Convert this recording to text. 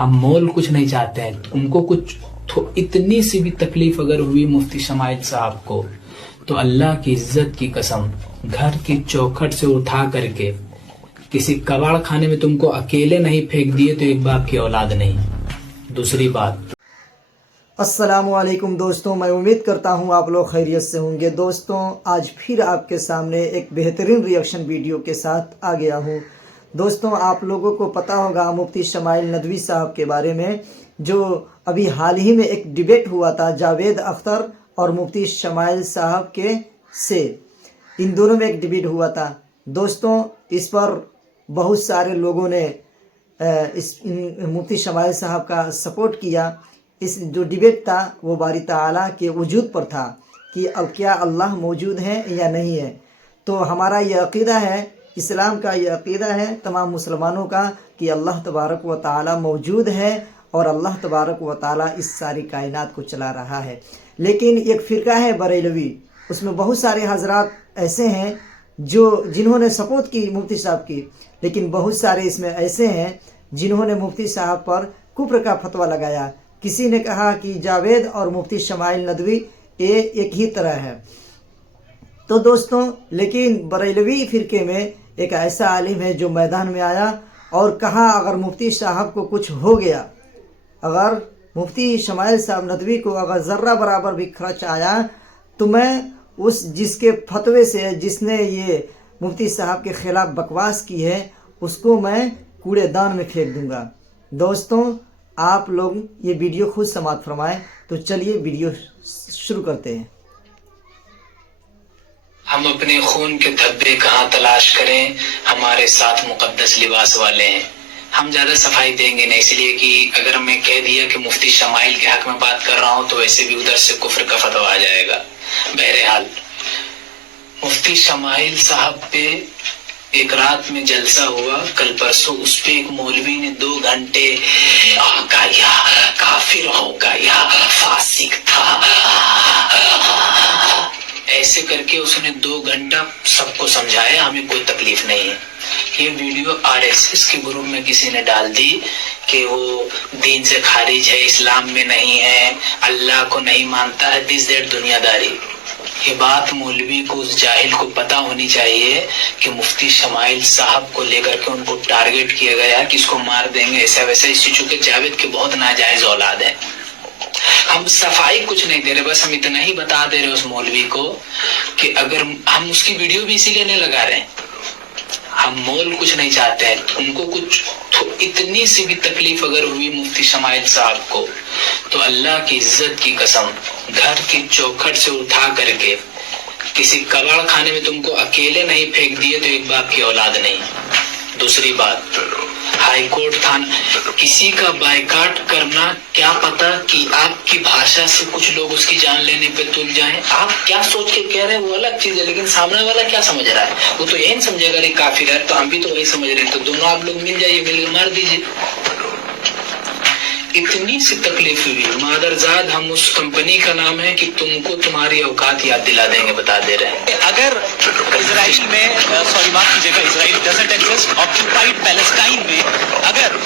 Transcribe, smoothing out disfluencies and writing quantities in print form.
ہم مول کچھ نہیں چاہتے ہیں. ان کو کچھ اتنی سی بھی تکلیف اگر ہوئی مفتی شمائل صاحب کو تو اللہ کی عزت کی قسم گھر کی چوکھٹ سے اٹھا کر کے کسی کباڑ خانے میں تم کو اکیلے نہیں پھینک دیے تو ایک باپ کی اولاد نہیں. دوسری بات، السلام علیکم دوستوں، میں امید کرتا ہوں آپ لوگ خیریت سے ہوں گے. دوستوں، آج پھر آپ کے سامنے ایک بہترین ریئیکشن ویڈیو کے ساتھ آ گیا ہوں. دوستوں، آپ لوگوں کو پتہ ہوگا مفتی شمائل ندوی صاحب کے بارے میں، جو ابھی حال ہی میں ایک ڈیبیٹ ہوا تھا جاوید اختر اور مفتی شمائل صاحب کے سے. ان دونوں میں ایک ڈیبیٹ ہوا تھا. دوستوں، اس پر بہت سارے لوگوں نے مفتی شمائل صاحب کا سپورٹ کیا. اس جو ڈیبیٹ تھا وہ باری تعالیٰ کے وجود پر تھا کہ اب کیا اللہ موجود ہے یا نہیں ہے. تو ہمارا یہ عقیدہ ہے، اسلام کا یہ عقیدہ ہے تمام مسلمانوں کا کہ اللہ تبارک و تعالیٰ موجود ہے اور اللہ تبارک و تعالیٰ اس ساری کائنات کو چلا رہا ہے. لیکن ایک فرقہ ہے بریلوی، اس میں بہت سارے حضرات ایسے ہیں جنہوں نے سپورٹ کی مفتی صاحب کی، لیکن بہت سارے اس میں ایسے ہیں جنہوں نے مفتی صاحب پر کفر کا فتویٰ لگایا. کسی نے کہا کہ جاوید اور مفتی شمائل ندوی ایک ہی طرح ہے. تو دوستوں، لیکن بریلوی فرقے میں ایک ایسا عالم ہے جو میدان میں آیا اور کہا اگر مفتی صاحب کو کچھ ہو گیا، اگر مفتی شمائل صاحب ندوی کو اگر ذرہ برابر بھی خرچ آیا تو میں جس کے فتوے سے، جس نے یہ مفتی صاحب کے خلاف بکواس کی ہے، اس کو میں کوڑے دان میں پھینک دوں گا. دوستوں، آپ لوگ یہ ویڈیو خود سماعت فرمائیں. تو چلیے ویڈیو شروع کرتے ہیں. ہم اپنے خون کے دھبے کہاں تلاش کریں، ہمارے ساتھ مقدس لباس والے ہیں. ہم زیادہ صفائی دیں گے نہیں، اس لیے کہ اگر میں کہہ دیا کہ مفتی شمائل کے حق میں بات کر رہا ہوں تو ویسے بھی ادھر سے کفر کا فتویٰ آ جائے گا. بہرحال، مفتی شمائل صاحب پہ ایک رات میں جلسہ ہوا کل پرسوں. اس پہ ایک مولوی نے 2 گھنٹے آقا یا کافر ہوگا یا فاسق تھا ایسے کر کے اس نے 2 گھنٹہ سب کو سمجھایا ہمیں کوئی تکلیف نہیں ہے. یہ ویڈیو RSS کے گروپ میں کسی نے ڈال دی کہ وہ دین سے خارج ہے، اسلام میں نہیں ہے، اللہ کو نہیں مانتا ہے، دس دیٹ دنیا داری. یہ بات مولوی کو، اس جاہل کو پتہ ہونی چاہیے کہ مفتی شمائل صاحب کو لے کر کے ان کو ٹارگٹ کیا گیا کہ اس کو مار دیں گے ایسا ویسا. اس سے چونکہ جاوید کے بہت ناجائز اولاد ہے. ہم صفائی کچھ نہیں دے رہے، بس ہم اتنا ہی بتا دے رہے اس مولوی کو کہ اگر ہم اس کی ویڈیو بھی اسی لیے نہیں لگا رہے ہیں، ہم مول کچھ نہیں چاہتے ہیں. ان کو کچھ اتنی سی بھی تکلیف اگر ہوئی مفتی شمائل صاحب کو تو اللہ کی عزت کی قسم گھر کی چوکھٹ سے اٹھا کر کے کسی کباڑ خانے میں تم کو اکیلے نہیں پھینک دیے تو ایک باپ کی اولاد نہیں. دوسری بات، ہائی کورٹ تھانہ کسی کا بائیکاٹ کرنا، کیا پتا کہ آپ کی بھاشا سے کچھ لوگ اس کی جان لینے پہ تل جائیں. آپ کیا سوچ کے کہہ رہے ہیں وہ الگ چیز ہے، لیکن سامنے والا کیا سمجھ رہا ہے؟ وہ تو یہی سمجھے گا کہ کافر ہے، تو ہم بھی تو وہی سمجھ رہے ہیں. تو دونوں آپ لوگ مل جائیے، مل کے مار دیجیے. اتنی سی تکلیف ہوئی مادرزاد، ہم اس کمپنی کا نام ہے کہ تم کو تمہاری اوقات یاد دلا دیں گے، بتا دے رہے ہیں. اگر اسرائیل میں سوری معاف کیجیے گا، اسرائیل ڈزنٹ ایگزسٹ، آکوپائڈ پیلسٹائن میں اگر